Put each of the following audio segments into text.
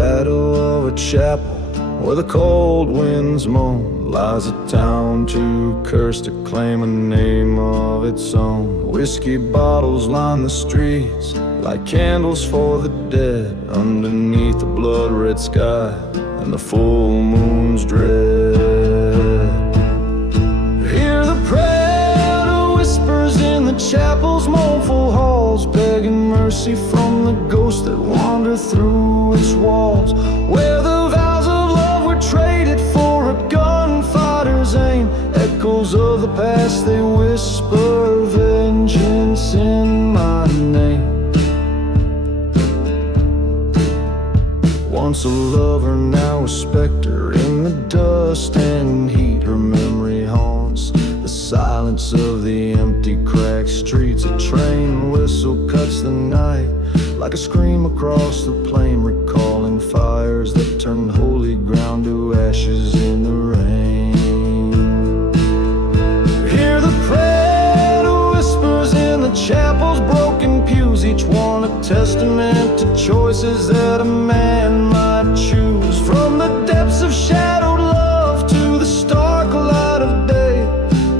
shadow of a chapel where the cold winds moan lies a town too cursed to claim a name of its own. Whiskey bottles line the streets like candles for the dead, underneath the blood-red sky and the full moon's dread. Hear the prayer of whispers in the chapel's mournful halls, begging mercy from the ghosts that wander through its walls, where the vows of love were traded for a gunfighter's aim. Echoes of the past, they whisper vengeance in my name. Once a lover, now a specter in the dust and heat. Her memory haunts the silence of the empty cracked streets. A train whistle cuts the night like a scream across the plain, recalling fires that turned holy ground to ashes in the rain. Hear the prayer of whispers in the chapel's broken pews, each one a testament to choices that a man might choose. From the depths of shadowed love to the stark light of day,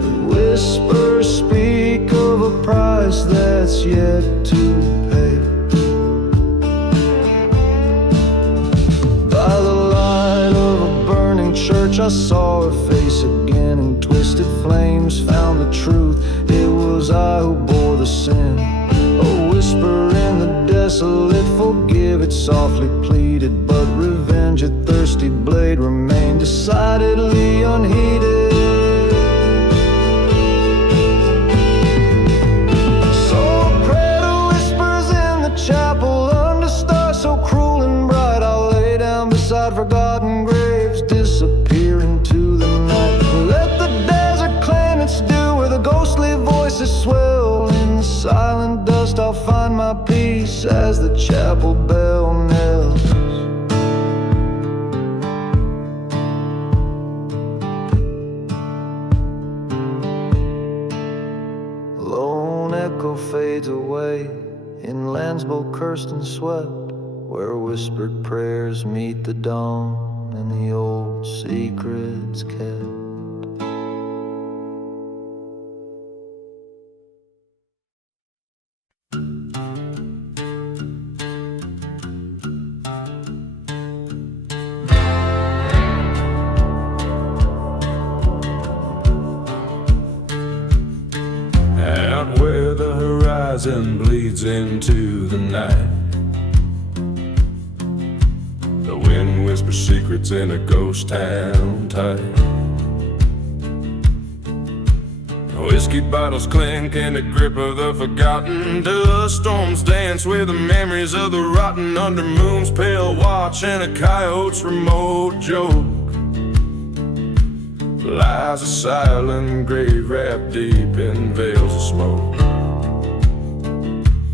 the whispers speak of a price that's yet to pay. By the light of a burning church, I saw her face again in twisted flames, found the truth. It was I who bore the sin. A whisper in the desolate, forgive it softly pleaded, but revenge, a thirsty blade, remained decidedly unheeded. So a prayer to whispers in the chapel under stars so cruel and bright, I'll lay down beside forgotten graves, disappear into the night. Let the desert claim its due, where the ghostly voices swell. In the silent dust I'll find my peace as the chapel bell knells. A lone echo fades away in lands both cursed and swept, where whispered prayers meet the dawn and the old secrets kept. And bleeds into the night. The wind whispers secrets in a ghost town tight. Whiskey bottles clink in the grip of the forgotten dust. Storms dance with the memories of the rotten under moon's pale watch and a coyote's remote joke. Lies a silent grave wrapped deep in veils of smoke.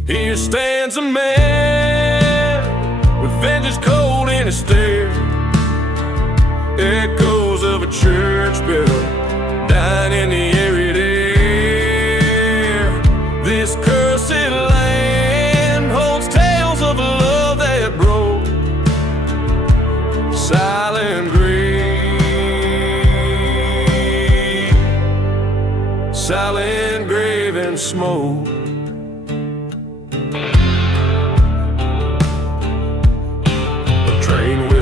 Here stands a man with vengeance cold in his stare, echoes of a church bell dying in the eerie air. This cursed land holds tales of a love that broke, silent grave, silent grave and smoke.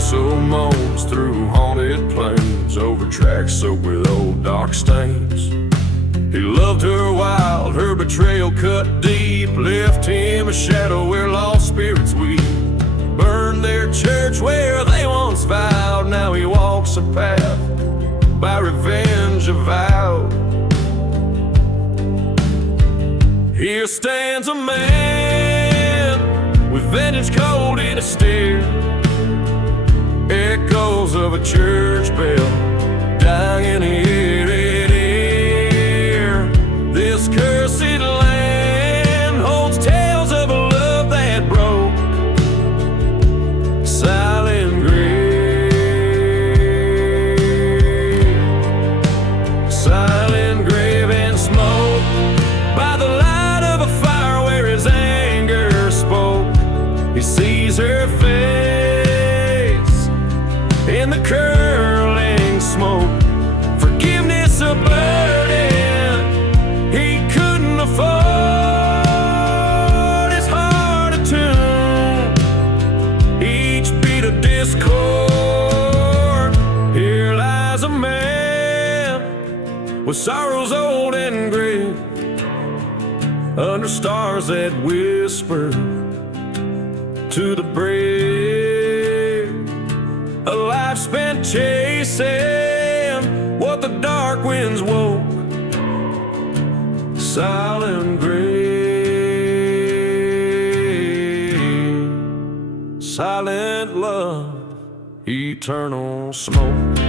So moans through haunted plains, over tracks soaked with old dark stains. He loved her wild, her betrayal cut deep, left him a shadow where lost spirits weep. Burned their church where they once vowed, now he walks a path by revenge avowed. Here stands a man with vengeance cold in his stare, echoes of a church bell dying in the air. This cursed land holds tales of a love that broke, silent grave, silent grave and smoke. By the light of a fire where his anger spoke, he sees her face with sorrows old and gray, under stars that whisper to the brave. A life spent chasing what the dark winds woke, silent grave, silent love, eternal smoke.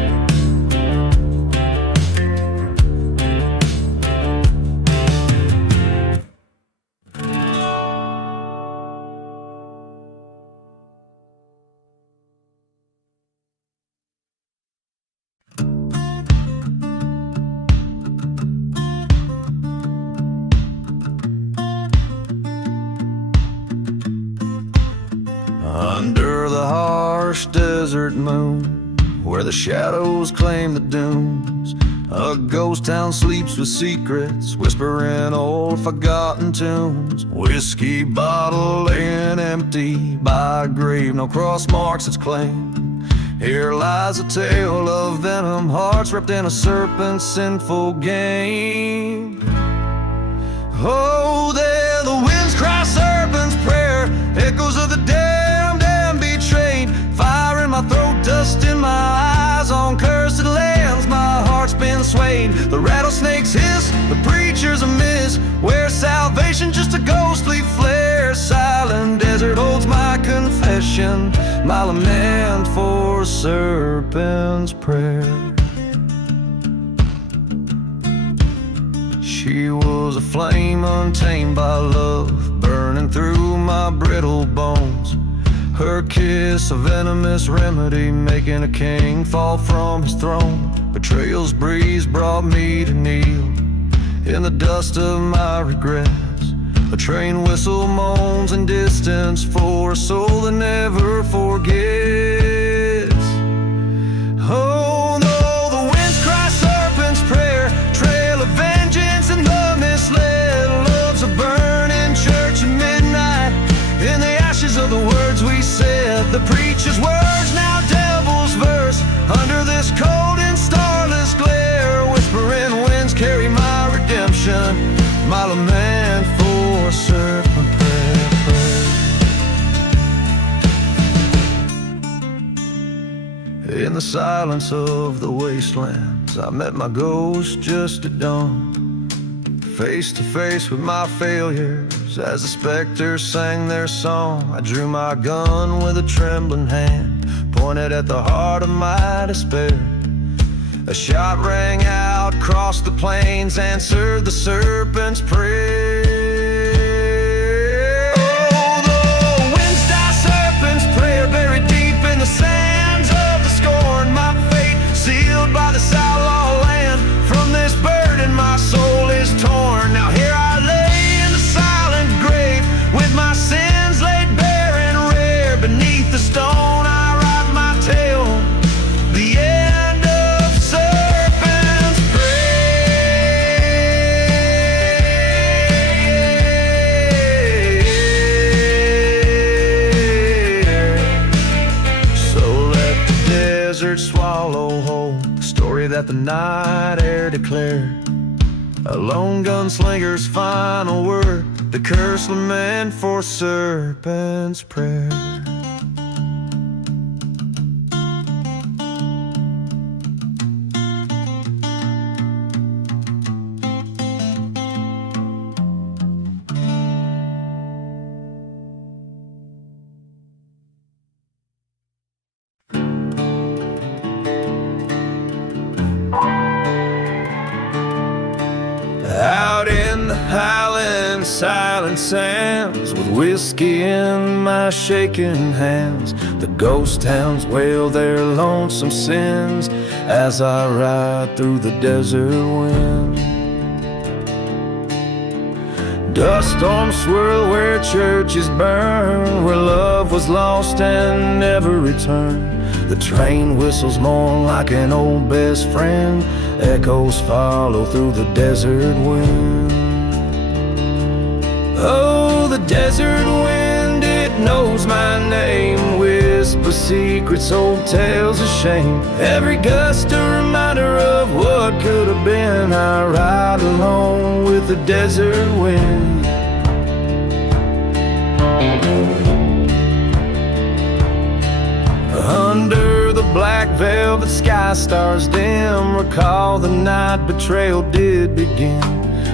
Under the harsh desert moon, where the shadows claim the dunes, a ghost town sleeps with secrets, whispering old forgotten tunes. Whiskey bottle laying empty by a grave, no cross marks its claim. Here lies a tale of venom, hearts wrapped in a serpent's sinful game. Oh, there the winds cry serpent's prayer, echoes of the damned and betrayed. Fire in my throat, dust in my eyes, on cursed lands my heart's been swayed. The rattlesnakes hiss, the preachers a miss, where salvation just a ghostly flare. Silent desert holds my confession, my lament for a serpent's prayer. She was a flame untamed by love, burning through my brittle bones. Her kiss a venomous remedy, making a king fall from his throne. Betrayal's breeze brought me to kneel in the dust of my regrets. A train whistle moans in distance for a soul that never forgets. Oh no, the winds cry serpent's prayer, trail of vengeance and the misled. Love's a burning church at midnight, in the ashes of the words we said. The preacher's words, now devil's verse, under this cold and starless glare. Whispering winds carry my redemption, my lament for a serpent prayer. In the silence of the wastelands, I met my ghost just at dawn, face to face with my failures as the specters sang their song. I drew my gun with a trembling hand, pointed at the heart of my despair. A shot rang out across the plains, answered the serpent's prayer. Oh, the winds die serpent's prayer, buried deep in the sands of the scorn. My fate sealed by this outlaw land, from this burden my soul is torn. Now here I lay in the silent grave, with my sins laid bare and rare. Beneath the stone I write my tale, the end of serpent's prayer. So let the desert swallow whole the story that the night air declared. A lone gunslinger's final word, the curse lament for serpent's prayer. Out in the Highland silent sands, with whiskey in my shaking hands, the ghost towns wail their lonesome sins as I ride through the desert wind. Dust storms swirl where churches burn, where love was lost and never returned. The train whistles mourn like an old best friend, echoes follow through the desert wind. Oh, the desert wind, it knows my name, whispers secrets, old tales of shame. Every gust a reminder of what could have been, I ride along with the desert wind. Under the black velvet sky stars dim, recall the night betrayal did begin.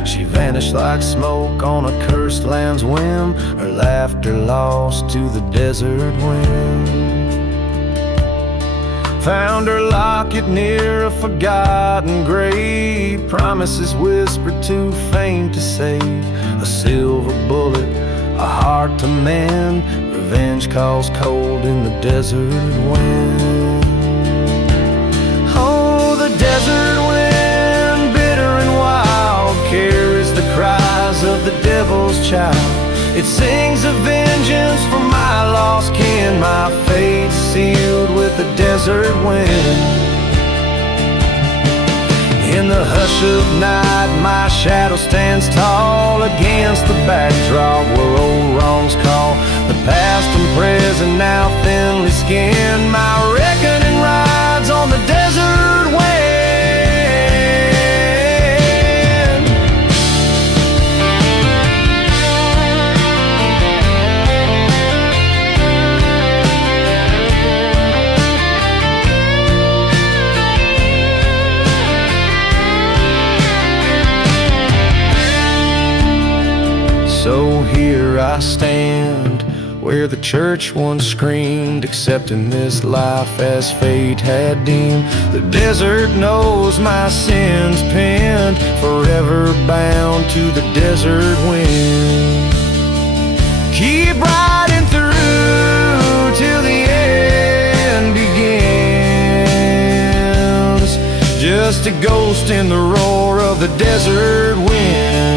She vanished like smoke on a cursed land's whim, her laughter lost to the desert wind. Found her locket near a forgotten grave, promises whispered too faint to save. A silver bullet, a heart to mend, revenge calls cold in the desert wind. Oh, the desert wind, bitter and wild, carries the cries of the devil's child. It sings a vengeance for my lost kin, my fate sealed with the desert wind. In the hush of night, my shadow stands tall against the backdrop where old wrongs call. The past and present now thinly skinned, my reckoning rides on the desert wind. So here I stand, where the church once screamed, accepting this life as fate had deemed. The desert knows my sins pinned, forever bound to the desert wind. Keep riding through till the end begins, just a ghost in the roar of the desert wind.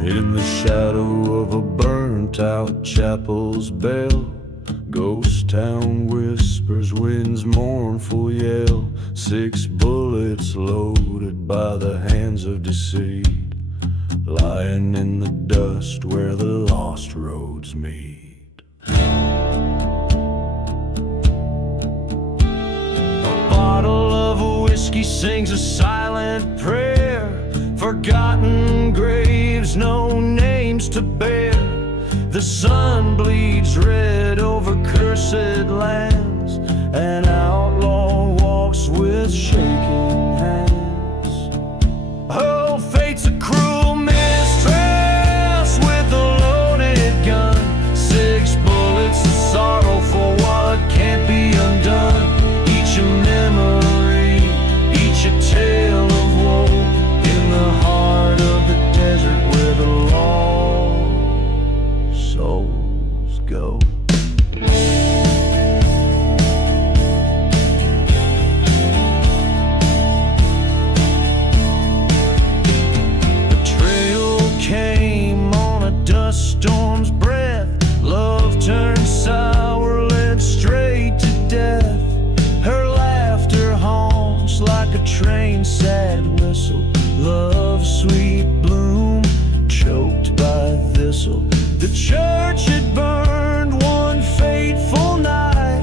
In the shadow of a burnt-out chapel's bell, ghost town whispers, wind's mournful yell. 6 bullets loaded by the hands of deceit, lying in the dust where the lost roads meet. A bottle of whiskey sings a silent prayer, forgotten graves, no names to bear. The sun bleeds red over cursed lands, an outlaw walks with shaking hands. Oh, fate's a cruel mistress with a loaded gun, 6 bullets of sorrow for what can't be undone. Each a memory, each a tale of woe, in the heart of the desert where the lost souls go. The trail came on a dust storm's breath, love turned sour, led straight to death. Her laughter haunts like a train's sad whistle, love's sweet bloom choked by thistle. The church had burned one fateful night,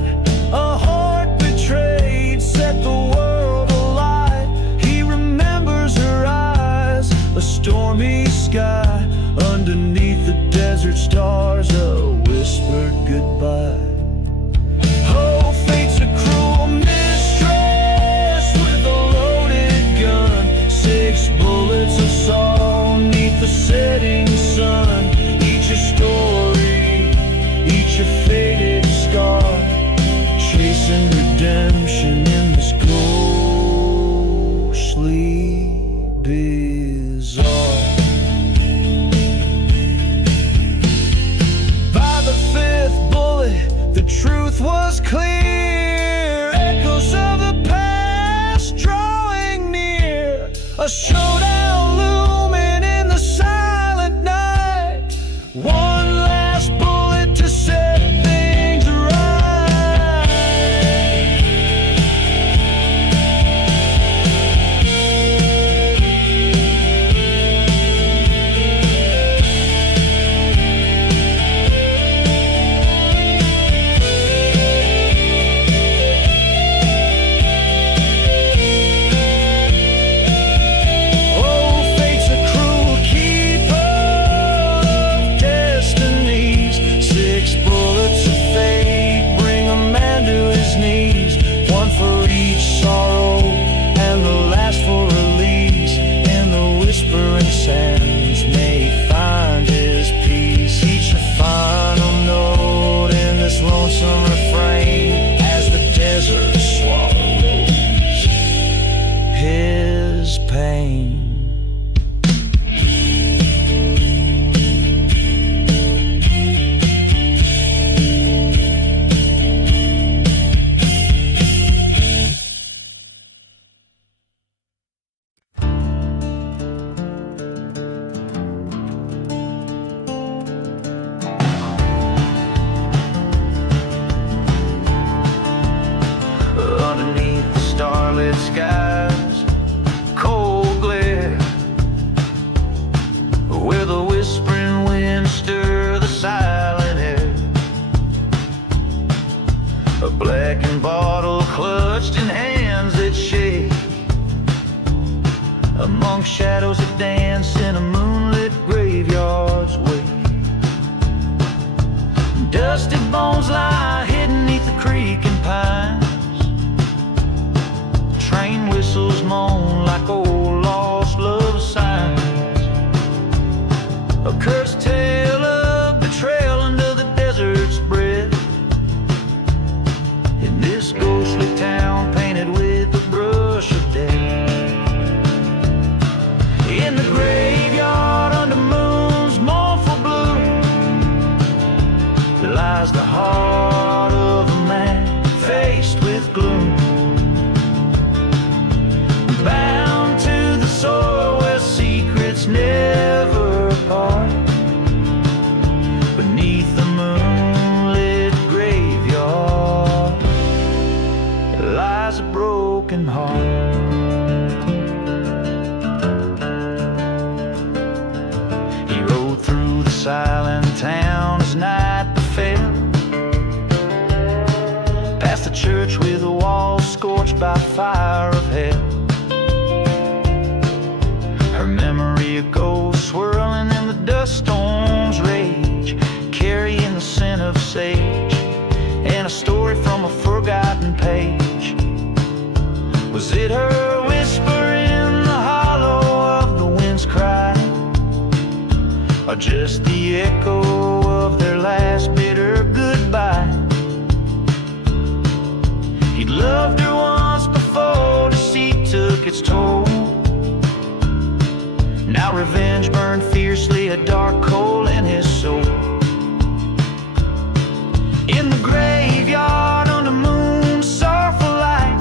a heart betrayed set the world alight. He remembers her eyes, a stormy sky, underneath the desert stars, a whispered goodbye. Oh, fate's a cruel mistress with a loaded gun, 6 bullets of sorrow neath the setting sun. Each a story, each a faded scar, chasing redemption in this ghostly bizarre. By the 5th bullet, the truth was clear, echoes of the past drawing near. A showdown looming in the silent night, one last A blackened bottle clutched in hands that shake, among shadows that dance in a moonlit graveyard's wake. Dusty bones lie hidden neath the creek and pines. Train whistles moan like old lost love signs. A cursed tale of betrayal under the desert's breath, in this ghostly town painted with the brush of death. In the graveyard under moon's mournful blue lies the heart of a man faced with gloom, bound to the soil where secrets never part. Beneath the moonlit graveyard lies a broken heart. He rode through the silent town as night befell, past the church with the walls scorched by fire of hell. Her memory a ghost swirling in the dust storm's rage, carrying the scent of sage and a story from a forgotten page. Was it her whisper in the hollow of the wind's cry, or just the echo of their last bitter goodbye? He'd loved her once before, deceit took its toll. Now revenge burned fiercely, a dark coal in his soul. In the graveyard under moon's sorrowful light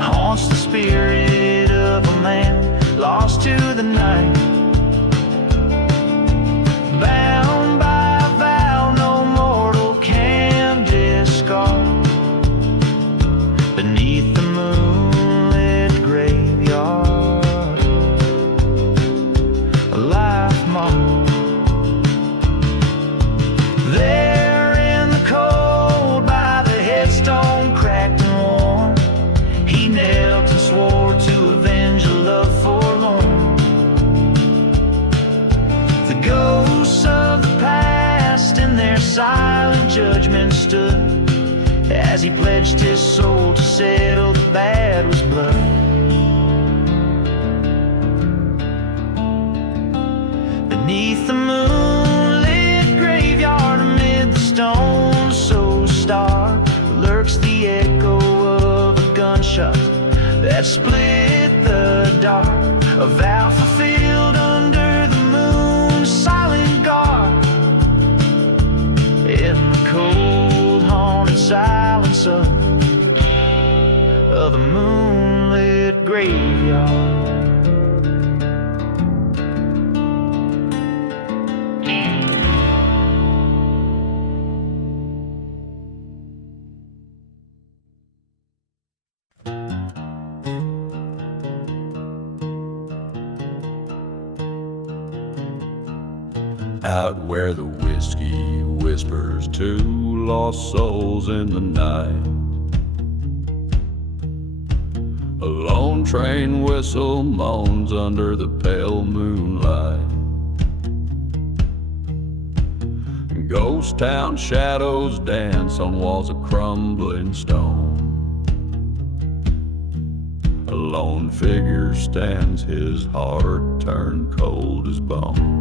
haunts the spirit of a man lost to the night, bound by a vow no mortal can discard. Beneath the moonlit graveyard, a life marked. There in the cold by the headstone cracked and worn, he knelt and swore to avenge a love forlorn. The ghosts of the past in their silent judgment stood as he pledged his soul to settle the bad was blood. Beneath the moonlit graveyard amid the stones so stark lurks the echo of a gunshot that split the dark, a vow fulfilled under the moon's silent guard. In the cold haunted silence of the moonlit graveyard. Out where the whiskey whispers to lost souls in the night, a lone train whistle moans under the pale moonlight. Ghost town shadows dance on walls of crumbling stone. A lone figure stands, his heart turned cold as bone.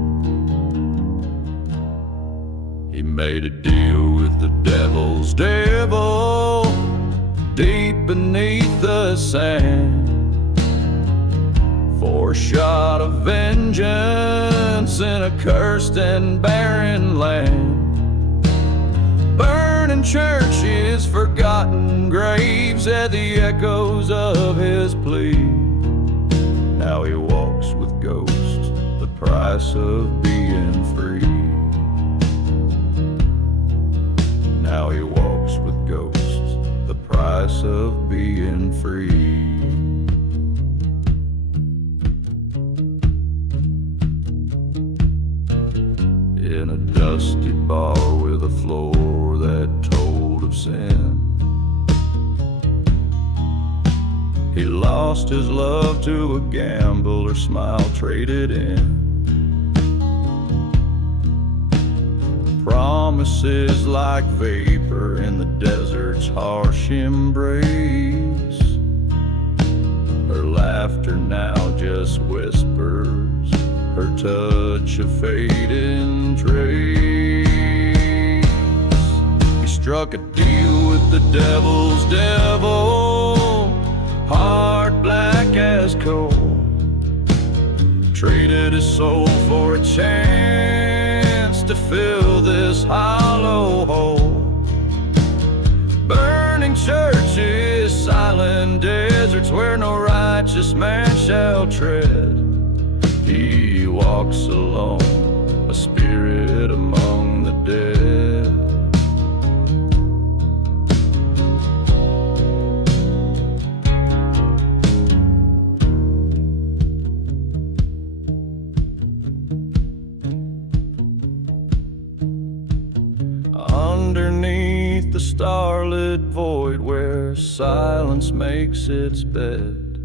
He made a deal with the devil's devil deep beneath the sand for a shot of vengeance in a cursed and barren land. Burning churches, forgotten graves, at the echoes of his plea. Now he walks with ghosts, the price of being free. Now he walks with ghosts, the price of being free. In a dusty bar with a floor that told sin. He lost his love to a gambler's smile traded in. Promises like vapor in the desert's harsh embrace. Her laughter now just whispers, her touch a fading trace. He struck a deal with the devil's devil, heart black as coal. Traded his soul for a chance to fill this hollow hole. Burning churches, silent deserts where no righteous man shall tread. He walks alone, a spirit among the dead. Underneath the starlit void where silence makes its bed,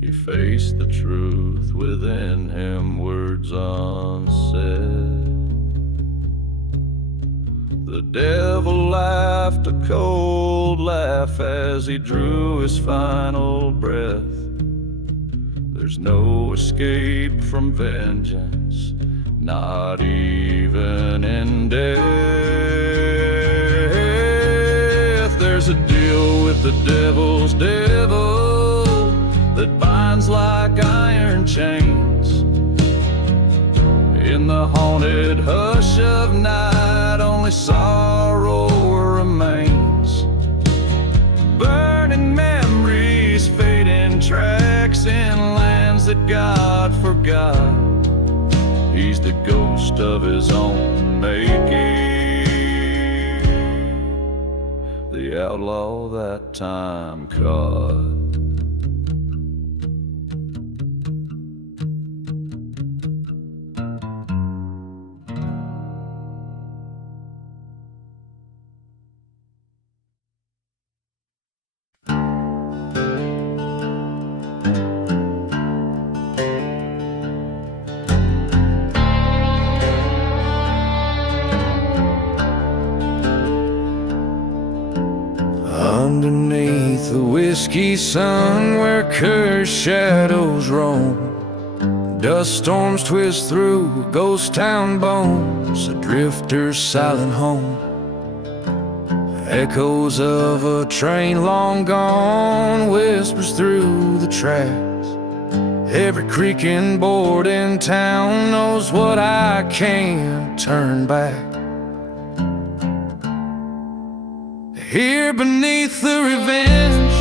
he faced the truth within him, words unsaid. The devil laughed a cold laugh as he drew his final breath. There's no escape from vengeance, not even in death. There's a deal with the devil's devil that binds like iron chains. In the haunted hush of night, only sorrow remains. Burning memories, fading tracks in lands that God forgot. He's the ghost of his own making, the outlaw that time caught. Underneath the whiskey sun where cursed shadows roam, dust storms twist through ghost town bones, a drifter's silent home. Echoes of a train long gone whispers through the tracks. Every creaking board in town knows what I can't turn back. Here beneath the revenge,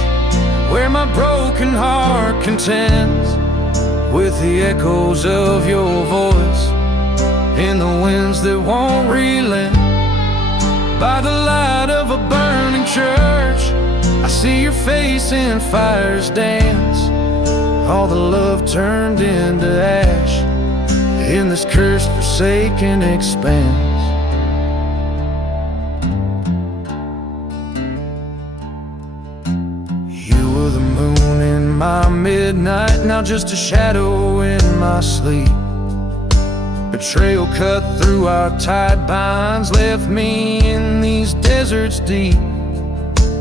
where my broken heart contends with the echoes of your voice in the winds that won't relent. By the light of a burning church, I see your face in fire's dance. All the love turned into ash in this cursed, forsaken expanse. My midnight, now just a shadow in my sleep. Betrayal cut through our tight binds, left me in these deserts deep.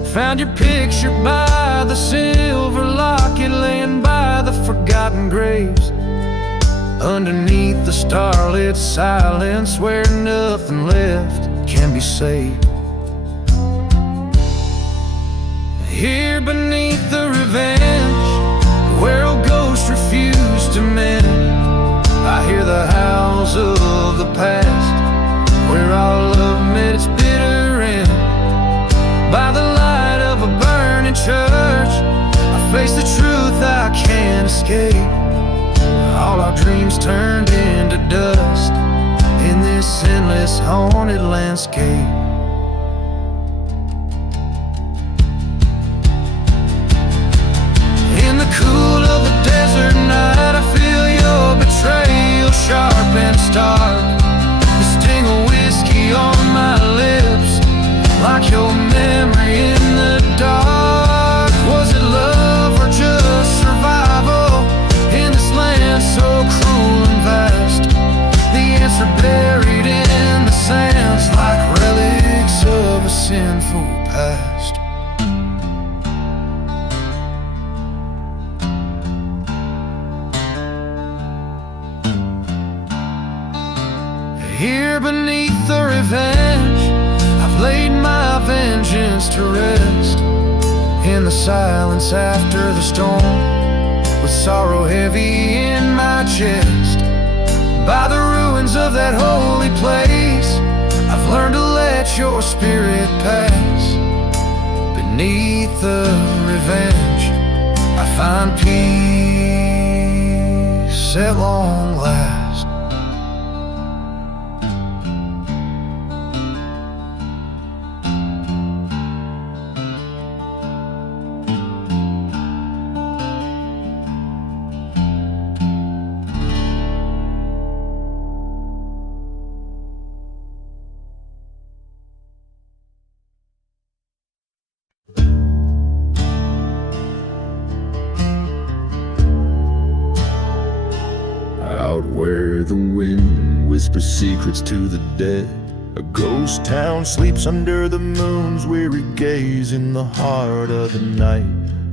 Found your picture by the silver locket, laying by the forgotten graves. Underneath the starlit silence, where nothing left can be saved. Here beneath the revenge, where old ghosts refuse to mend, I hear the howls of the past, where our love met its bitter end. By the light of a burning church, I face the truth I can't escape. All our dreams turned into dust in this endless haunted landscape. Cool of the desert night, I feel your betrayal sharp and stark. The sting of whiskey on my lips, like your beneath the revenge, I've laid my vengeance to rest. In the silence after the storm, with sorrow heavy in my chest. By the ruins of that holy place, I've learned to let your spirit pass. Beneath the revenge, I find peace at long last. Out where the wind whispers secrets to the dead, a ghost town sleeps under the moon's weary gaze. In the heart of the night,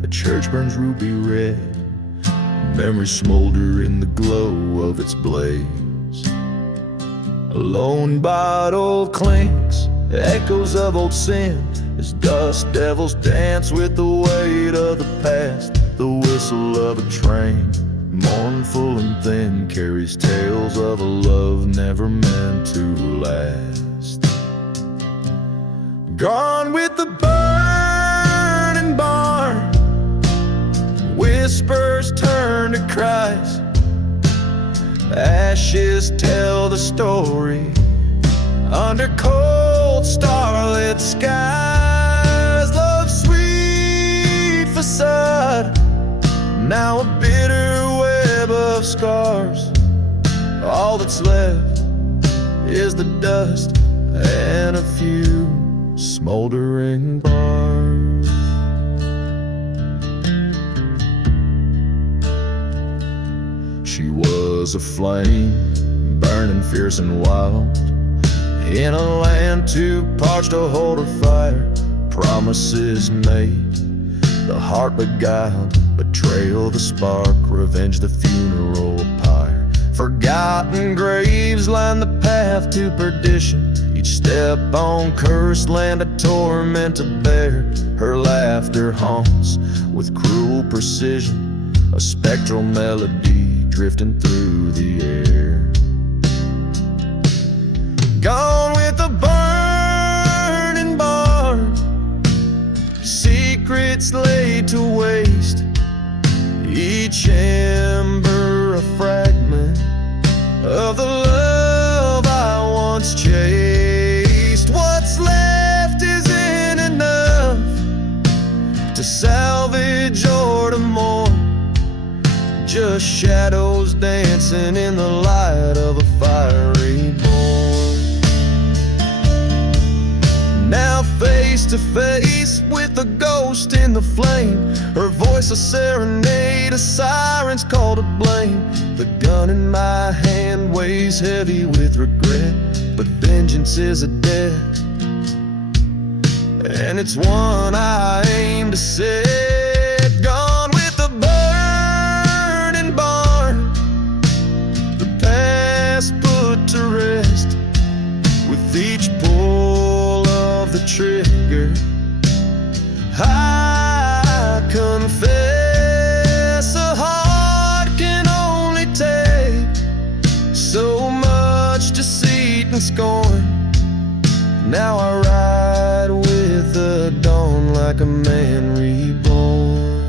a church burns ruby red. Memories smolder in the glow of its blaze. A lone bottle clinks, echoes of old sin, as dust devils dance with the weight of the past. The whistle of a train, mournful and thin, carries tales of a love never meant to last. Gone with the burning barn, whispers turn to cries. Ashes tell the story under cold starlit skies. Love's sweet facade, now a bitter web of scars. All that's left is the dust and a few smoldering bars. She was a flame, burning fierce and wild, in a land too parched to hold her fire. Promises made, the heart beguiled, betrayal the spark, revenge the funeral pyre. Forgotten graves line the path to perdition, each step on cursed land a torment to bear. Her laughter haunts with cruel precision, a spectral melody drifting through the air. Gone with the burning barn, secrets laid to waste, each ember a fragment of the love I once chased. What's left isn't enough to salvage or to mourn, just shadows dancing in the light of a fiery born. Now face to face with the ghost in the flame, her voice a serenade, a siren's call to blame. The gun in my hand weighs heavy with regret, but vengeance is a debt, and it's one I aim to set. Gone with the burning barn, the past put to rest, with each pull of the trigger I confess a heart can only take so much deceit and scorn. Now I ride with the dawn like a man reborn.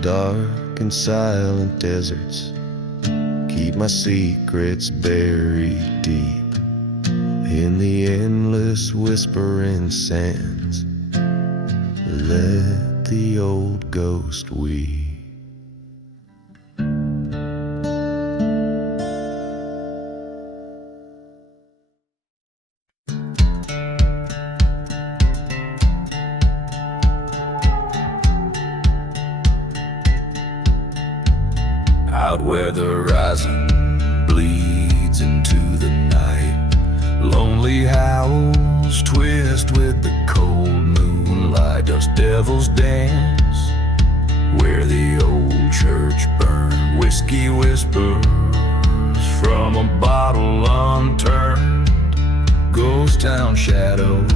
Dark and silent deserts keep my secrets buried deep in the endless whispering sands. Let the old ghost weep. Out where the horizon bleeds into the night, lonely howls twist with the cold moonlight. Dust devils dance where the old church burned. Whiskey whispers from a bottle unturned. Ghost town shadows,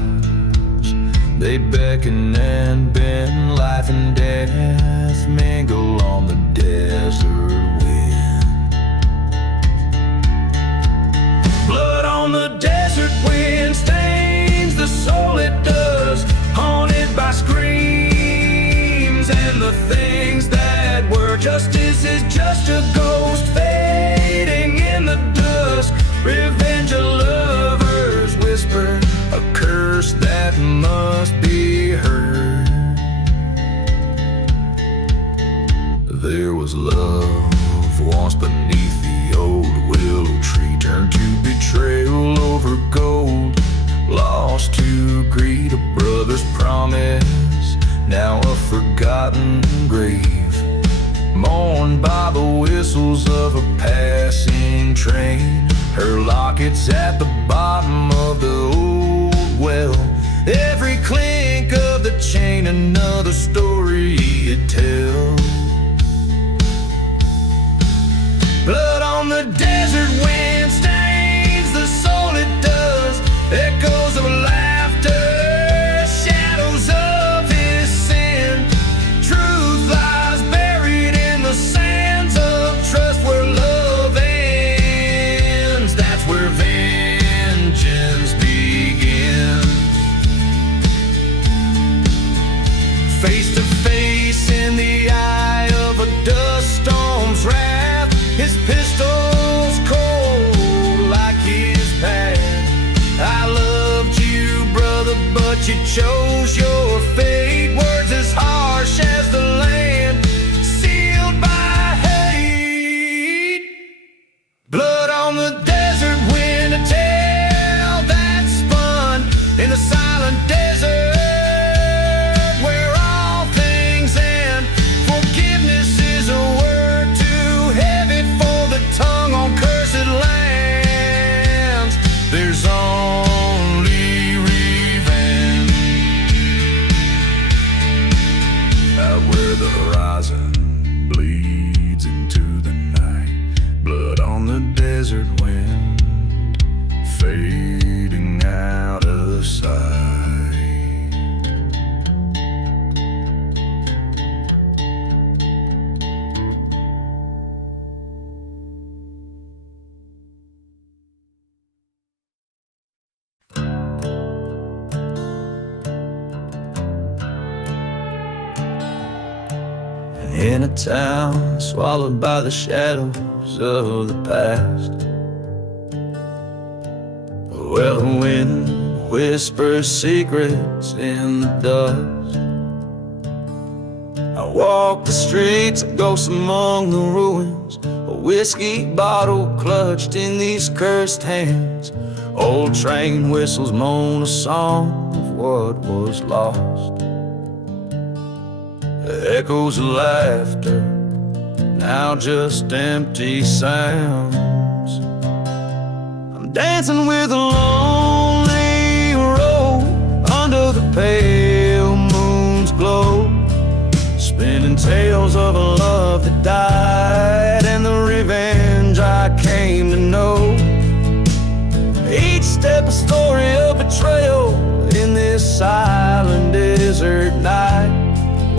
they beckon and bend. Life and death mingle on the desert wind. Blood on the desert wind stains the soul it does, haunted by screams and the things that were. Justice is just a ghost fading in the dusk. Revenge of lovers whisper, a curse that must be heard. There was love once beneath the old willow tree, turned to betrayal over gold, lost to greed, a brother's promise, now a forgotten grave, mourned by the whistles of a passing train. Her locket's at the bottom of the old well, every clink of the chain another story it tells. Blood on the desert wind stains the soul it does, echoes of laughter, shadows of his sin. Truth lies buried in the sands of trust, where love ends, that's where vengeance begins. Face to face in the eye of a dust storm's wrath, his pistol's cold like his past. I loved you, brother, but you chose your fate. Words as harsh as the land, sealed by hate. Blood on the desert wind, a tale that spun in the silent desert, where all things end. Forgiveness is a word too heavy for the tongue on cursed lands. There's only revenge. Out where the horizon bleeds into the night, blood on the desert wind, fading out of sight. In a town swallowed by the shadows of the past, where the wind whispers secrets in the dust. I walk the streets, a ghost among the ruins, a whiskey bottle clutched in these cursed hands. Old train whistles moan a song of what was lost. The echoes of laughter, now just empty sounds. I'm dancing with a lonely road under the pale moon's glow, spinning tales of a love that died and the revenge I came to know. Each step a story of betrayal in this silent desert night,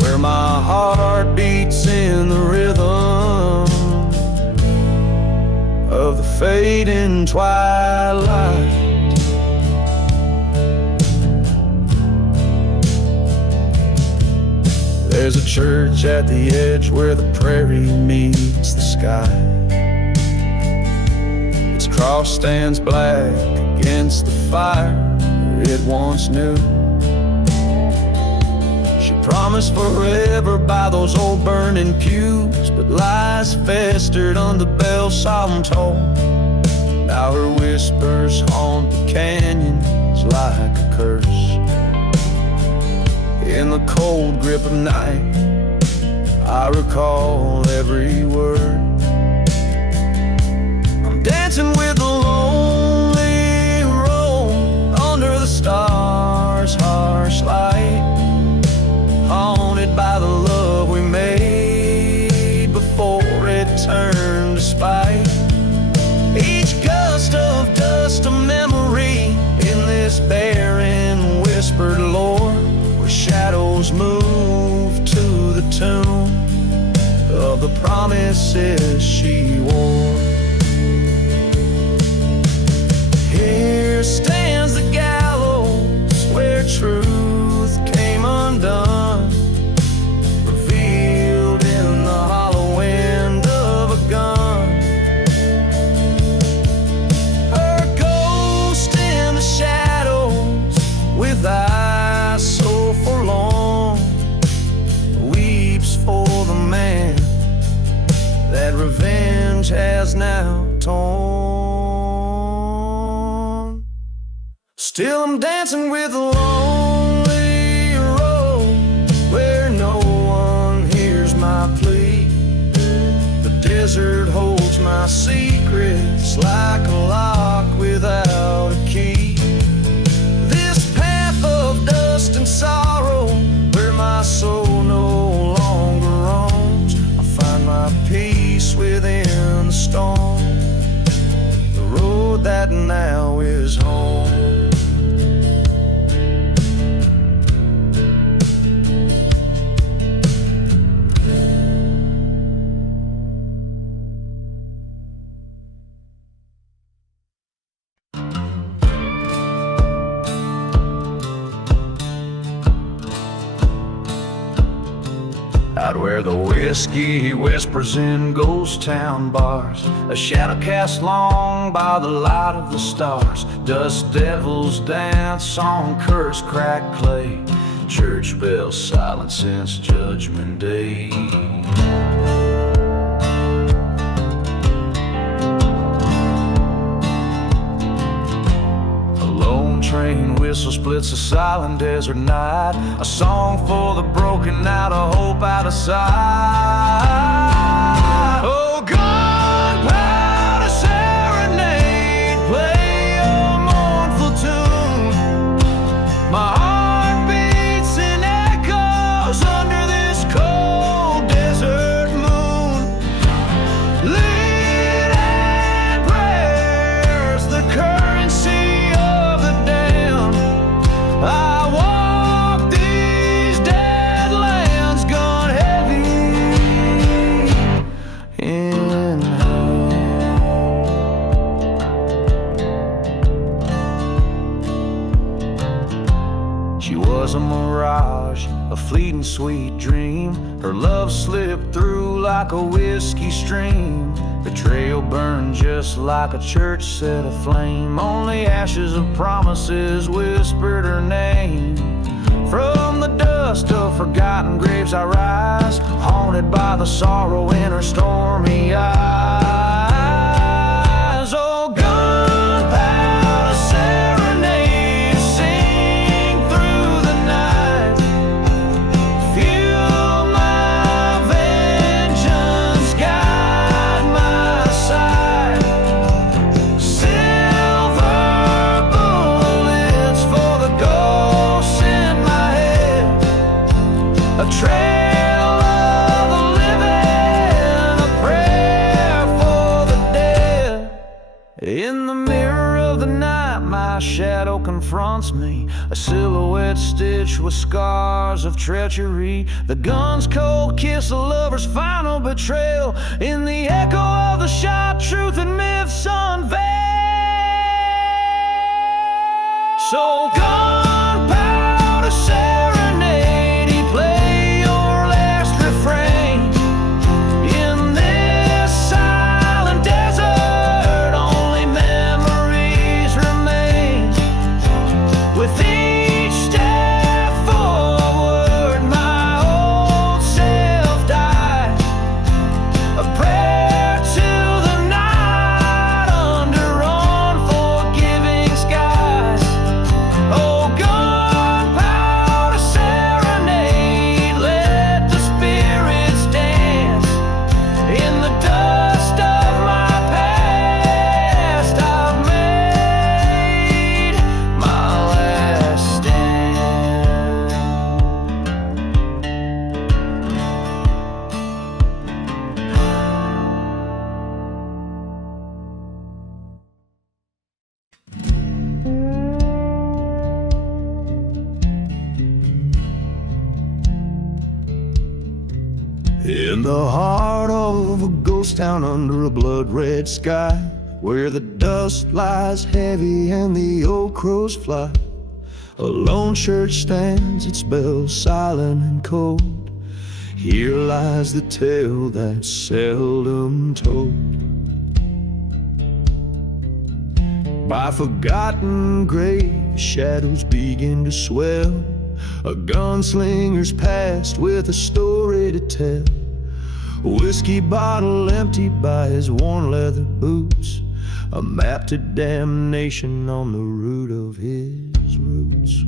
where my heart beats in the rhythm of the fading twilight. There's a church at the edge where the prairie meets the sky. Its cross stands black against the fire it once knew. Promised forever by those old burning pews, but lies festered under bells solemn toll. Now her whispers haunt the canyons like a curse. In the cold grip of night, I recall every word. I'm dancing with a lonely road under the stars' harsh light, haunted by the love we made before it turned to spite. promises she wore. Here stands the gallows where truth came undone, revealed in the hollow end of a gun. Her ghost in the shadows, with eyes so forlorn, weeps for the man that revenge has now torn. Still I'm dancing with a lonely road where no one hears my plea. The desert holds my secrets like a lock without a key. This path of dust and sorrow, where my soul no longer roams, I find my peace within the storm, the road that now is home. Out where the whiskey whispers in ghost town bars, a shadow cast long by the light of the stars. Dust devils dance on cursed cracked clay, church bells silent since Judgment Day. Train whistle splits the silent desert night, a song for the broken, out of hope, out of sight. Oh, gunpowder serenade, play a mournful tune. My heart beats in echoes under this cold desert moon. Lead and prayers, the currency. I walk these dead lands, gun heavy in hand. She was a mirage, a fleeting sweet dream. Her love slipped through like a whiskey stream. Betrayal burned just like a church set aflame. Only ashes of promises whispered her name. From the dust of forgotten graves I rise, haunted by the sorrow in her stormy eyes. Oh, gunpowder serenade, sing through the night. Feel my vengeance guide my side. Silver bullets for the ghosts in my head. A trail of the living, a prayer for the dead. In the mirror of the night, my shadow confronts me, a silhouette stitched with scars of treachery. The gun's cold kiss, a lover's final betrayal. In the echo of the shot, truth and myths unveiled. So gunpowder serenade, play your last refrain. In this silent desert, only memories remain. With each step forward, my old self died. A prayer to the night under unforgiving skies. Oh, In the heart of a ghost town under a blood-red sky, where the dust lies heavy and the old crows fly, a lone church stands, its bell silent and cold. Here lies the tale that's seldom told. By forgotten graves, shadows begin to swell, a gunslinger's past with a story to tell. A whiskey bottle emptied by his worn leather boots, a map to damnation on the root of his roots.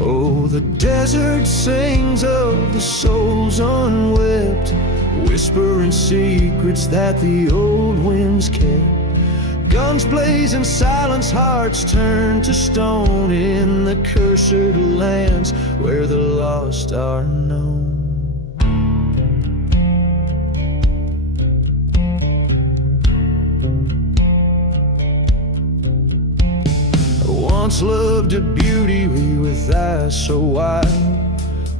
Oh, the desert sings of the souls unwept, whispering secrets that the old winds kept. Guns blaze in silence, hearts turn to stone in the cursed lands where the lost are known. I once loved a beauty with eyes so wide,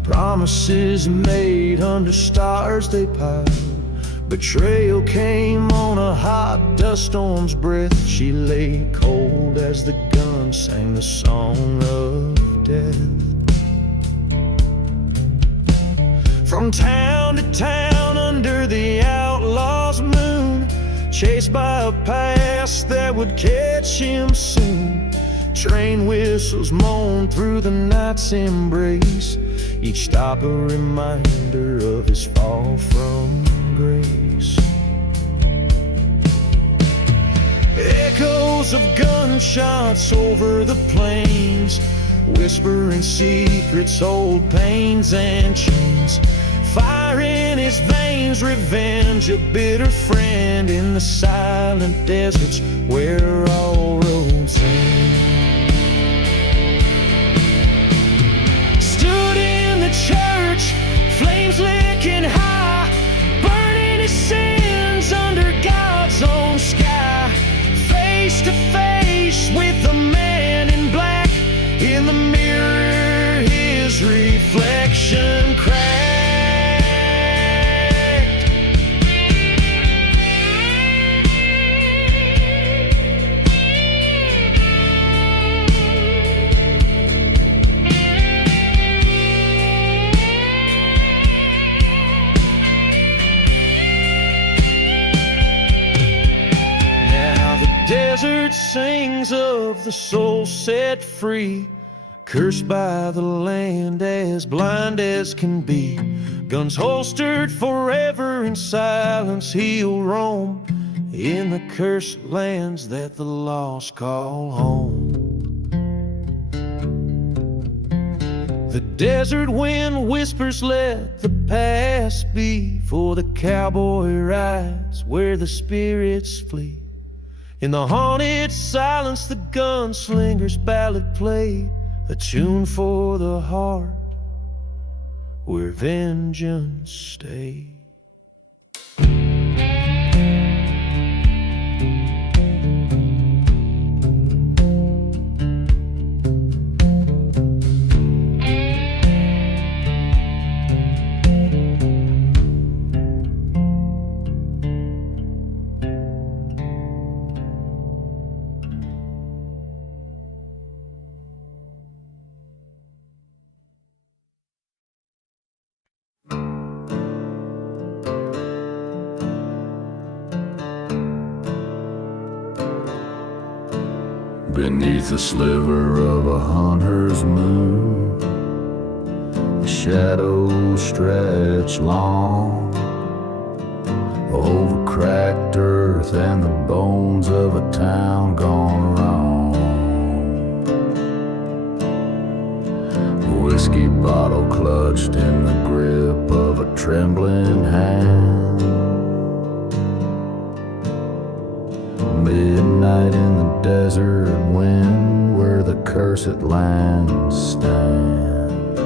promises made under stars they piled. Betrayal came on a hot dust storm's breath. She lay cold as the gun sang the song of death. From town to town under the outlaw's moon, chased by a past that would catch him soon. Train whistles moan through the night's embrace, each stop a reminder of his fall from grace. Echoes of gunshots over the plains, whispering secrets, old pains and chains. Fire in his veins, revenge, a bitter friend in the silent deserts where all roads end. Stood in the church, flames licking high, burning his sins under God's own sky. Face to face with the man in black, in the mirror his reflection cracked. Desert sings of the soul set free, cursed by the land, as blind as can be. Guns holstered forever in silence, he'll roam in the cursed lands that the lost call home. The desert wind whispers, let the past be, for the cowboy rides where the spirits flee. In the haunted silence, the gunslinger's ballad play, a tune for the heart where vengeance stays. Beneath a sliver of a hunter's moon, the shadows stretch long over cracked earth and the bones of a town gone wrong. A whiskey bottle clutched in the grip of a trembling hand. Midnight in the desert wind where the cursed lands stand.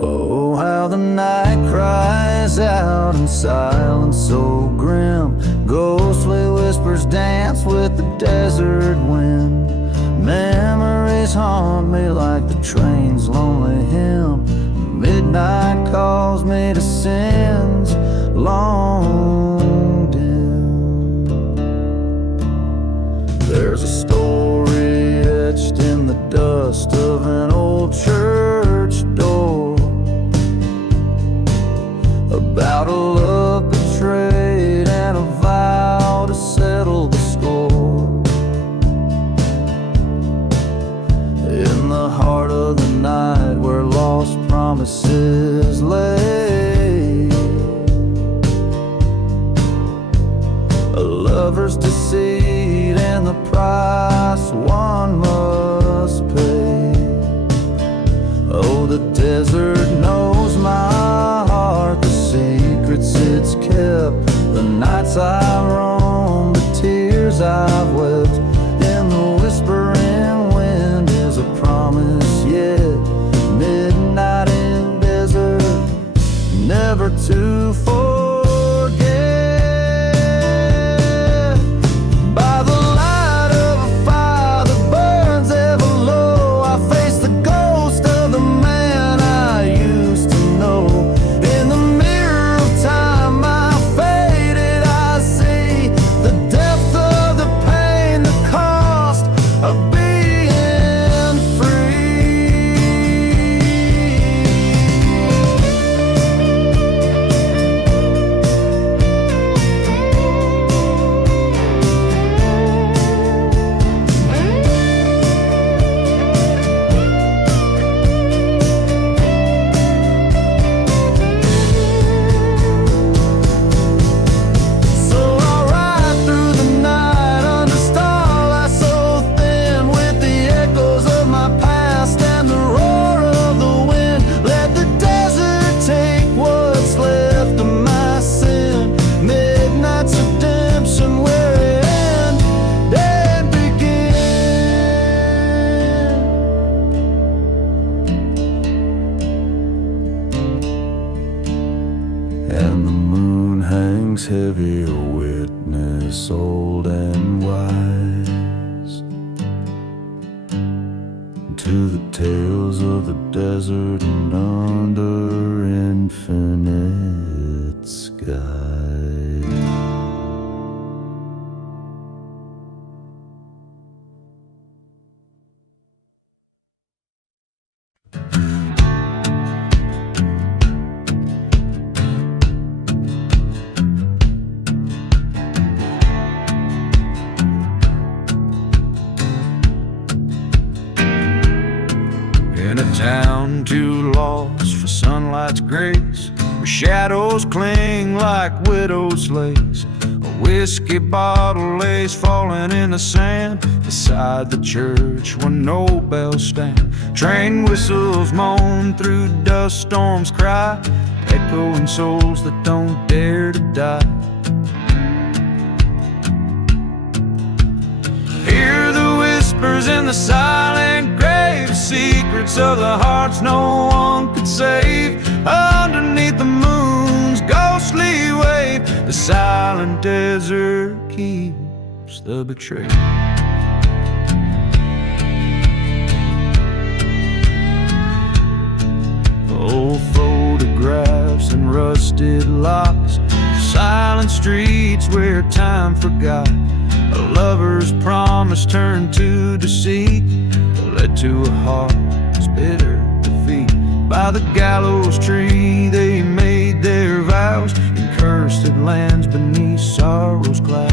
Oh, how the night cries out in silence so grim. Ghostly whispers dance with the desert wind. Memories haunt me like the train's lonely hymn. Midnight calls me to sins long dim. There's a story etched in the dust of an old church door about a love betrayed and a vow to settle the score. In the heart of the night where lost promises lay, a lover's deceit and the price one must pay. Oh, the desert knows my heart, the secrets it's kept, the nights I roam, the tears I've wept. In the whispering wind is a promise yet, midnight in desert, never to forget. By the light of a fire that burns ever low, I face the ghost of the man I used to know. In the mirror of time I faded, I see the depth of the pain, the cost of being free. So I'll ride through the night under starlight so thin, with the echoes of my past and the roar of the wind. Let the desert take what's left of my sin. Midnight's redemption where it end and begin. And the moon hangs heavy, a witness old and wise to the tales of the desert and under infinite sky. In a town too lost for sunlight's grace, where shadows cling like widow's lace, a whiskey bottle lays falling in the sand beside the church where no bells stand. Train whistles moan through dust storms cry, echoing souls that don't dare to die. Hear the whispers in the silent grave, secrets of the hearts no one could save. Underneath the moon's ghostly wave, the silent desert keeps the betrayed. Old photographs and rusted locks, silent streets where time forgot. A lover's promise turned to deceit, led to a heart's bitter defeat. By the gallows tree they made their vows, in cursed lands beneath sorrow's cloud.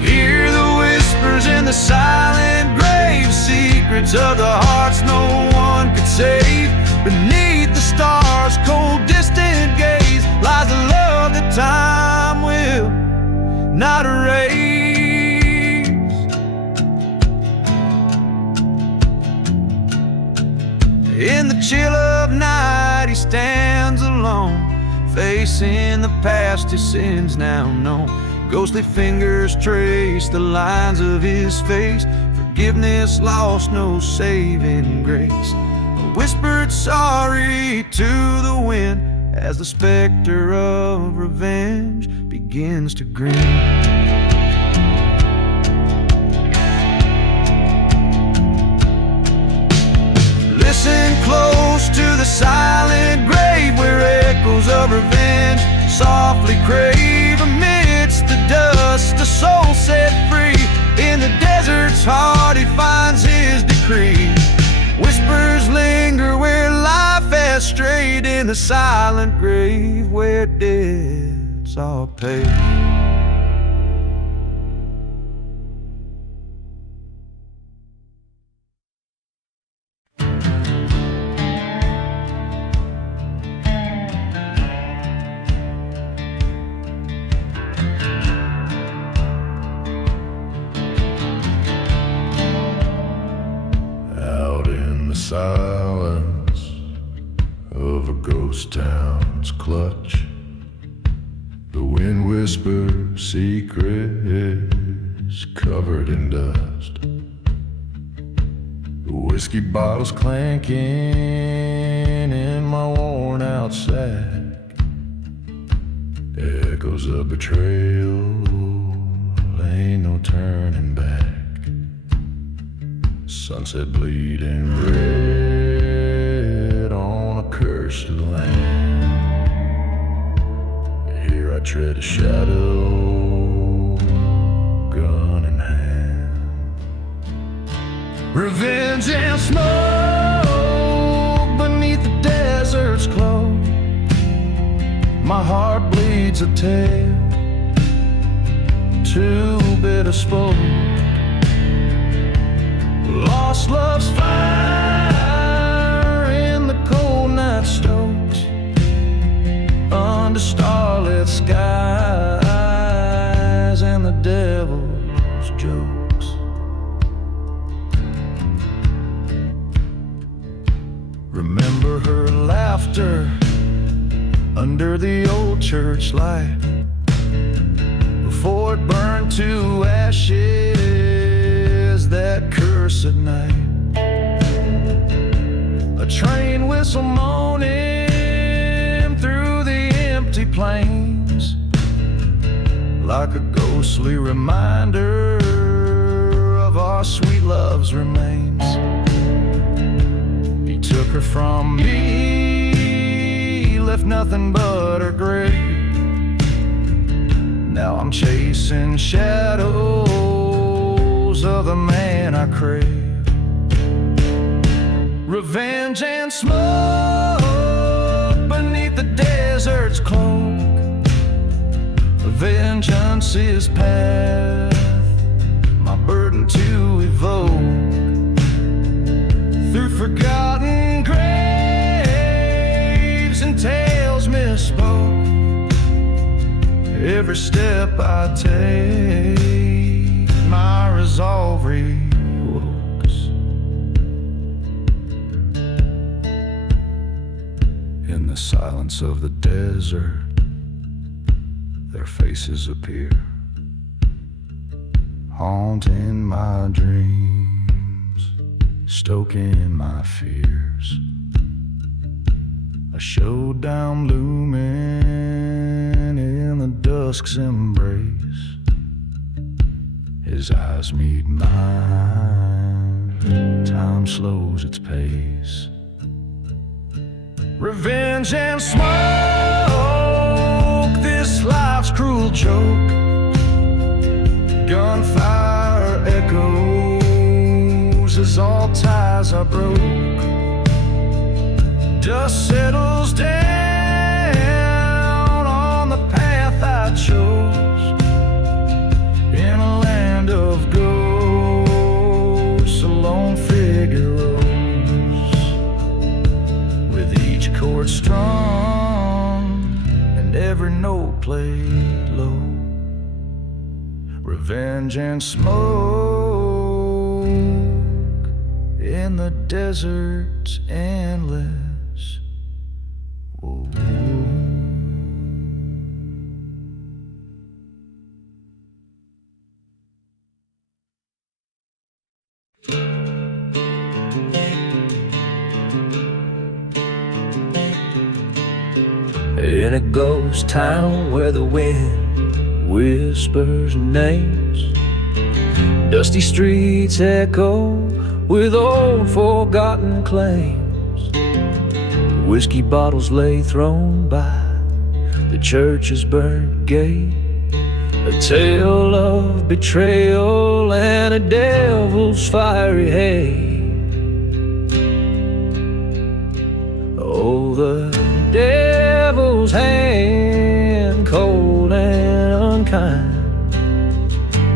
Hear the whispers in the silent grave, secrets of the hearts no one could save. Beneath the stars' cold distant gaze lies a love that time will not erase. In the chill of night he stands alone, facing the past his sins now known. Ghostly fingers trace the lines of his face, forgiveness lost, no saving grace. A whispered sorry to the wind as the specter of revenge begins to grin. the silent grave where echoes of revenge softly crave. Amidst the dust, a soul set free. In the desert's heart he finds his decree. Whispers linger where life has strayed. In the silent grave where debts are paid. Silence of a ghost town's clutch, the wind whispers secrets covered in dust. The whiskey bottles clanking in my worn out sack, echoes of betrayal, ain't no turning back. Sunset bleeding red on a cursed land. Here I tread a shadow, gun in hand. Revenge and smoke beneath the desert's cloak. My heart bleeds a tale too bitter spoke. Lost love's fire in the cold night stoked under starlit skies and the devil's jokes. Remember her laughter under the old church light before it burned to ashes that cursed night. A train whistle moaning through the empty plains, like a ghostly reminder of our sweet love's remains. He took her from me, left nothing but her grave. Now I'm chasing shadows of the man I crave. Revenge and smoke beneath the desert's cloak. Vengeance is path, my burden to evoke. Through forgotten graves and tales misspoke, every step I take, my resolve rewokes. In the silence of the desert, their faces appear, haunting my dreams, stoking my fears. A showdown looming in the dusk's embrace. His eyes meet mine, time slows its pace. Revenge and smoke, this life's cruel joke. Gunfire echoes as all ties are broke. Dust settles down on the path I chose. In a land of ghosts, a lone figure rose, with each chord strung and every note played low. Revenge and smoke in the desert's endless. Whoa. In a ghost town where the wind whispers names, dusty streets echo with old forgotten claims. Whiskey bottles lay thrown by the church's burnt gate, a tale of betrayal and a devil's fiery hate. Oh, the devil's hand, cold and unkind,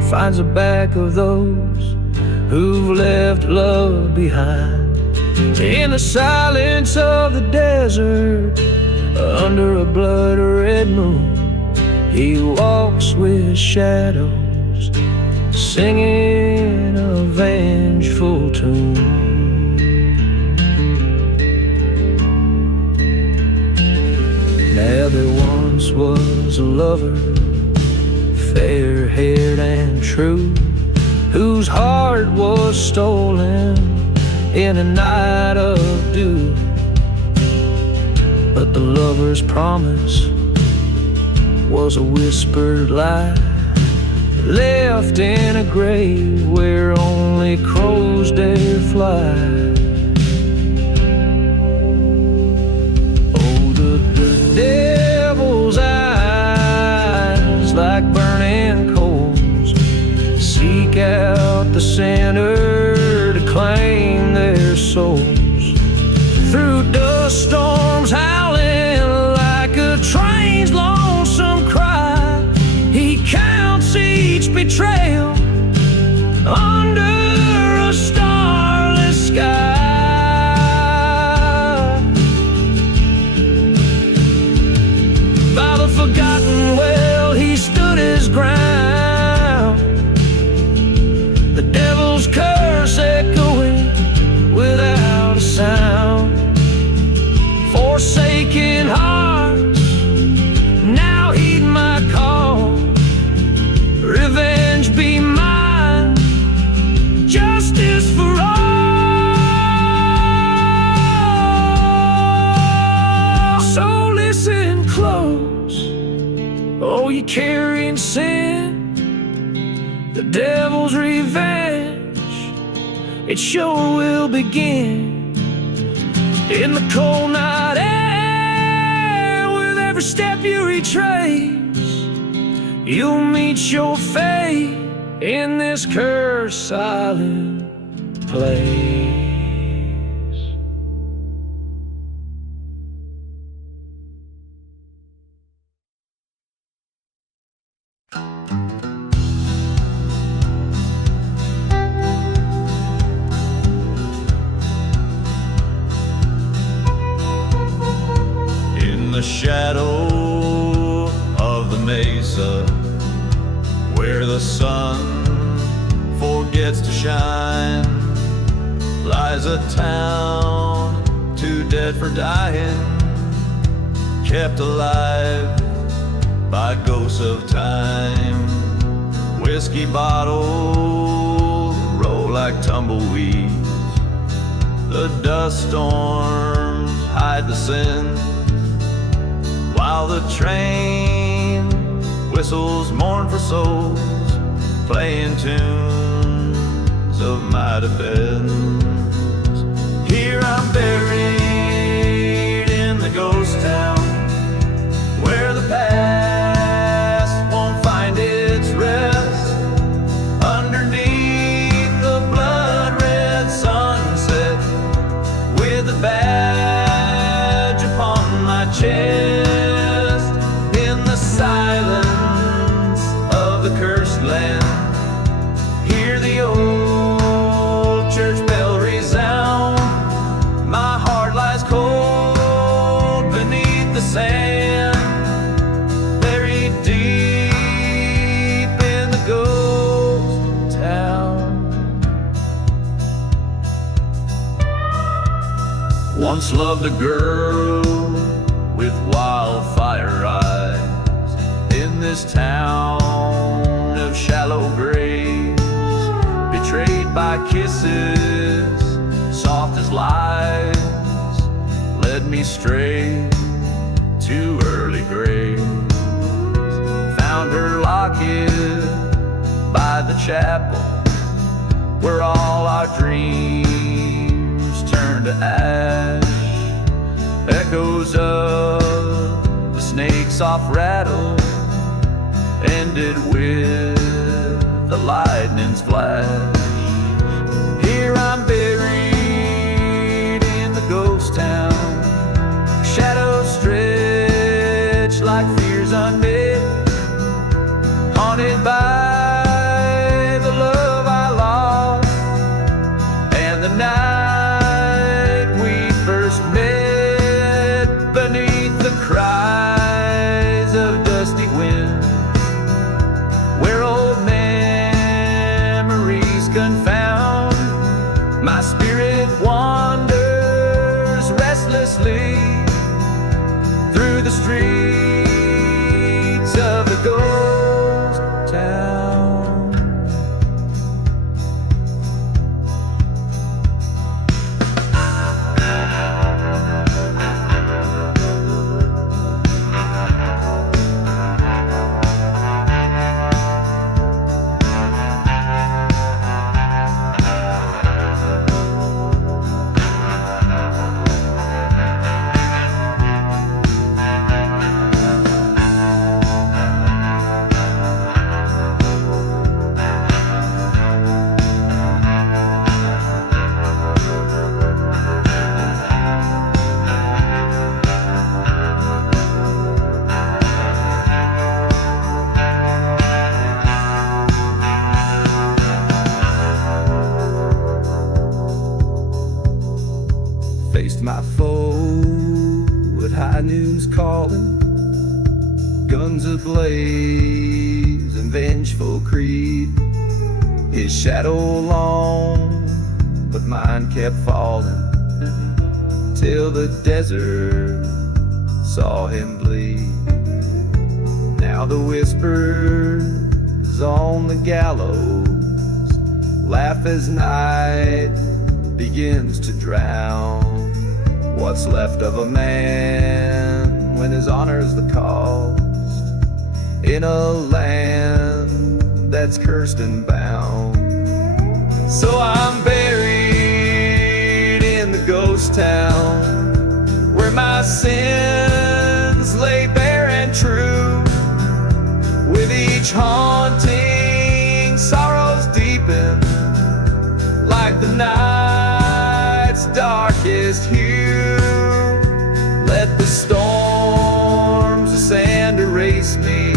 finds the back of those who've left love behind. In the silence of the desert, under a blood-red moon, he walks with shadows, singing a vengeful tune. Now there once was a lover, fair-haired and true, whose heart was stolen in a night of dew. But the lover's promise was a whispered lie, left in a grave where only crows dare fly. Oh, the devil's eyes, like burning coals, seek out the sinner to claim their souls. Through dust storms howling like a train's lonesome cry, he counts each betrayal under a starless sky. By the forgotten well he stood his ground, the devil's curse echoing without a sound. Forsaken hearts, now heed my call. Revenge be mine, justice for all. So listen close, oh, you carrying sin, the devil's revenge, it sure will begin. In the cold night air, with every step you retrace, you'll meet your fate in this cursed silent place. The shadow of the mesa, where the sun forgets to shine, lies a town too dead for dying, kept alive by ghosts of time. Whiskey bottles roll like tumbleweeds, the dust storms hide the sins, while the train whistles mourn for souls, playing tunes of mighty bends. Here I'm buried in the ghost town, where the past won't find its rest. Underneath the blood-red sunset, with a badge upon my chest. Silence of the cursed land, hear the old church bell resound. My heart lies cold beneath the sand, buried deep in the ghost town. Once loved a girl with wildfire eyes, in this town of shallow graves, betrayed by kisses soft as lies, led me straight to early graves. Found her locket by the chapel, where all our dreams turned to ash. echoes of the snake's soft rattle ended with the lightning's flash. Here I'm buried in the ghost town, shadows stretch like fears unmet, haunted by the love I lost and the night we first met. Beneath the cries of dusty wind, where old memories confound, my spirit wanders restlessly through the streets of the ghost town. Faced my foe at high noon's calling, guns ablaze and vengeful creed. His shadow long, but mine kept falling, till the desert saw him bleed. Now the whispers on the gallows laugh as night begins to drown what's left of a man when his honor's the cost in a land that's cursed and bound. So I'm buried in the ghost town, where my sins lay bare and true. With each haunting, sorrows deepen like the night's darkest hue. Let the storms of sand erase me,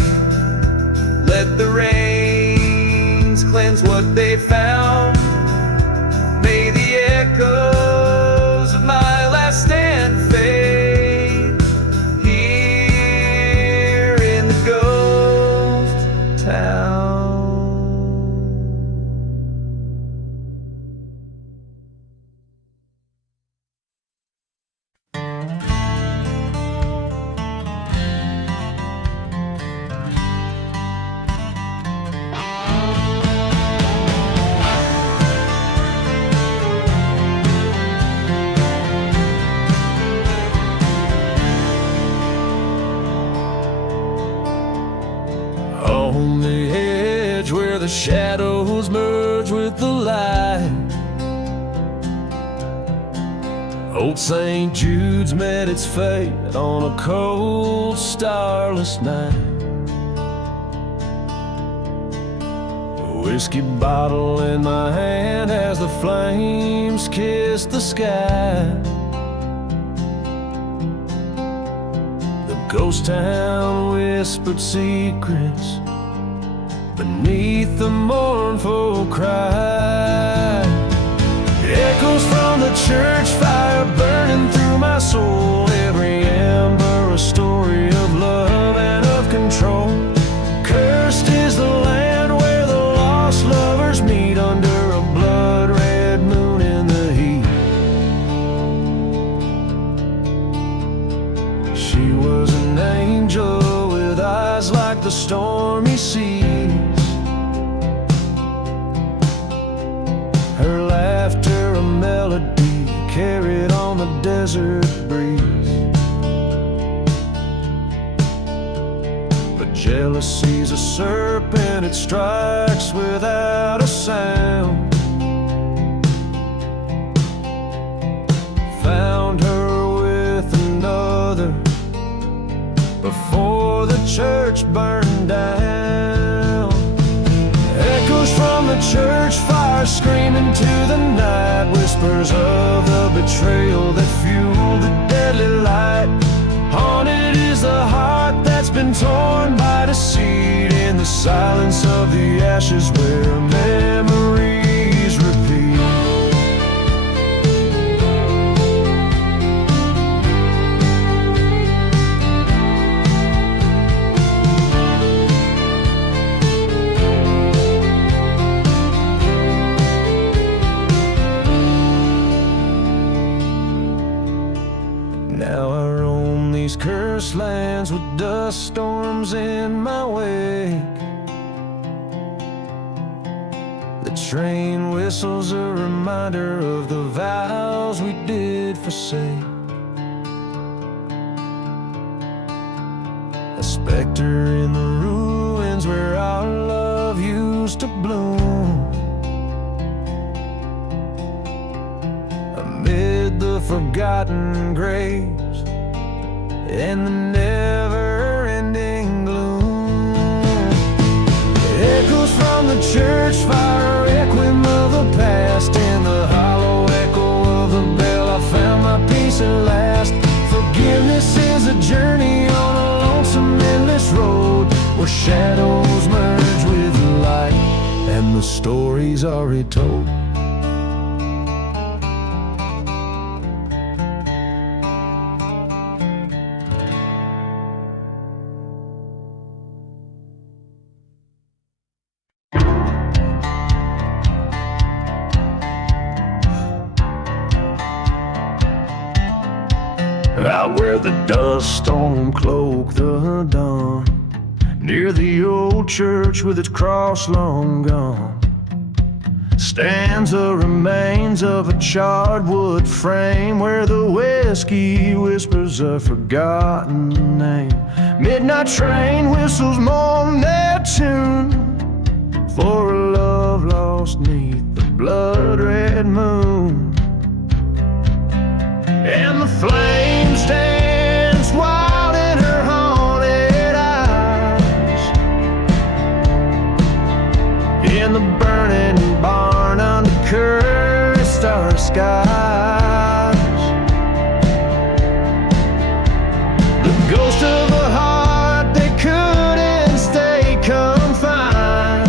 let the rains cleanse what they found. May the echoes of my last stand fade here in the ghost town. On the edge where the shadows merge with the light, old St. Jude's met its fate on a cold, starless night. A whiskey bottle in my hand as the flames kiss the sky. The ghost town whispered secrets beneath the mournful cry. Echoes from the church fire burning through my soul, every ember a story of love and of control. Cursed is the land where the lost lovers meet under a blood-red moon in the heat. She was an angel with eyes like the stormy seas. Her laughter a melody carried on the desert breeze. But jealousy's a serpent, it strikes without a sound. Found her with another church burned down. Echoes from the church fire screaming to the night, whispers of the betrayal that fueled the deadly light. Haunted is the heart that's been torn by deceit, in the silence of the ashes where memories repeat. Now I roam these cursed lands with dust storms in my wake. The train whistles a reminder of the vows we did forsake. A specter in the ruins where our love used to bloom. Amid the forgotten graves and the never-ending gloom, echoes from the church fire, requiem of the past. In the hollow echo of the bell, I found my peace at last. Forgiveness is a journey on a lonesome, endless road, where shadows merge with light and the stories are retold. Out where the dust storm cloaked the dawn, near the old church with its cross long gone, stands the remains of a charred wood frame, where the whiskey whispers a forgotten name. Midnight train whistles mourn their tune for a love lost neath the blood-red moon. And the flame stands wild in her haunted eyes, in the burning barn under cursed star skies. The ghost of a heart that couldn't stay confined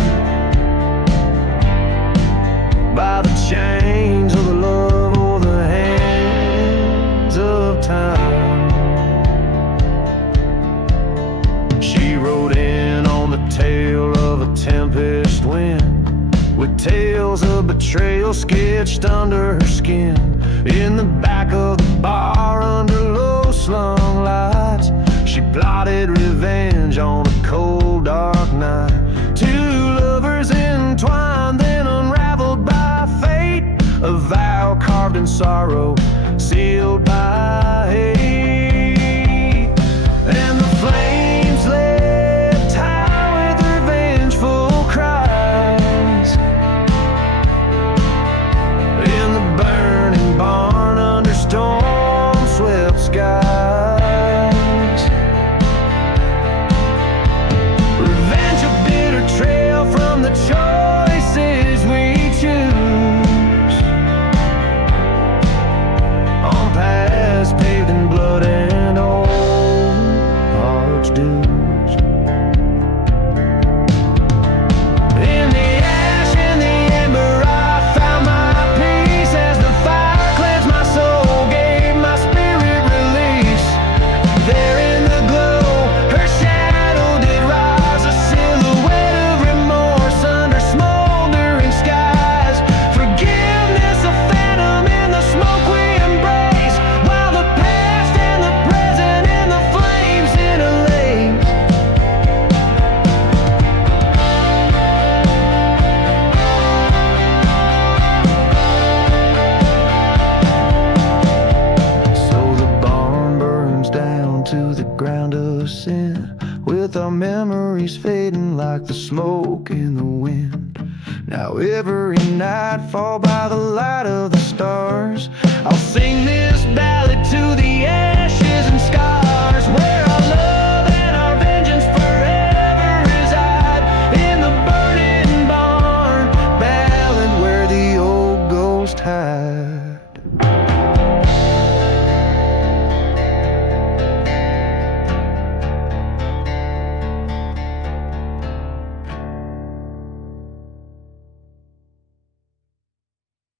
by the chains of the love or the hands of time. She rode in on the tail of a tempest wind, with tales of betrayal sketched under her skin. In the back of the bar under low-slung lights, she plotted revenge on a cold dark night. Two lovers entwined, then unraveled by fate, a vow carved in sorrow, sealed by hate. And the flames left high with revengeful cries, in the burning barn under storm-swept skies. Revenge, a bitter trail from the choices we choose, on paths paved in blood and old hearts' dues. In the ash, in the ember, I found my peace, as the fire cleansed my soul, gave my spirit release. There in the glow, her shadow did rise, a silhouette of remorse under smoldering skies. Forgiveness, a phantom in the smoke we embrace, while the past and the present in the flames interlace. So the barn burns down to the ground of sin, with our memories fading like the smoke in the wind. Now every nightfall by the light of the stars, I'll sing this ballad to the ashes and scars.